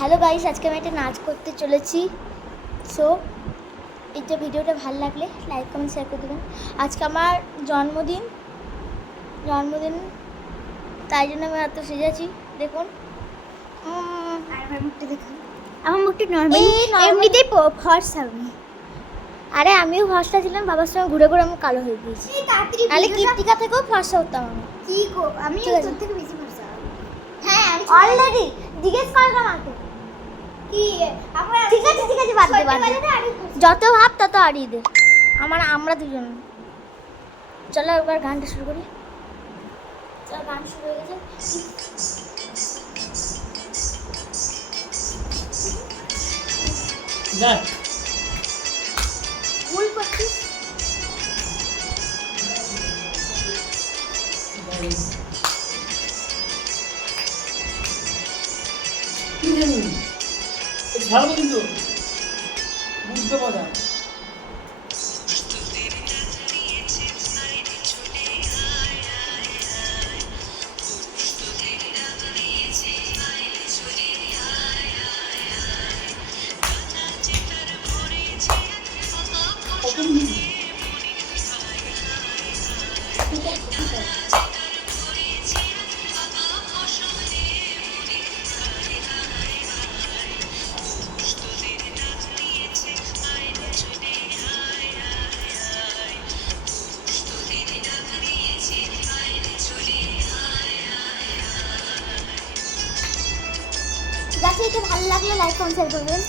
Hello guys, আজকে আমি একটা নাচ করতে চলেছি। সো এই যে ভিডিওটা ভালো লাগলে লাইক কমেন্ট শেয়ার করে দেবেন। আজকে আমার জন্মদিন, তাই জন্য আমি এত সেজেছি। দেখুন আমার মুখটা দেখুন, আমার মুখটা নর্মালি এমনিতেই ফর্সা হবে। আরে আমিও ফর্সা ছিলাম, বাবার সঙ্গে ঘুরে ঘুরে আমি কালো হয়ে গিয়েছি। তাহলে কীর্তিকা থেকেও ফর্সা হতাম আমি। কি গো, আমি ঠিক আছে। তোর থেকে বেশি ফর্সা। হ্যাঁ অলরেডি জিজ্ঞেস করলাম আমাকে। কি আমরা ঠিক আছে বাদ দে বাদ দে। যত ভাব তত আড়িয়ে দে। আমরা দুজন। চলো এবার গানটা শুরু করি। চলো গান শুরু হয়ে গেছে। যাক ভুল করছিস। ছাড়বো কিন্তু বুঝতে পারা ঠিক আছে, এটা ভালো লাগলে লাইক কমেন্ট শেয়ার করবেন।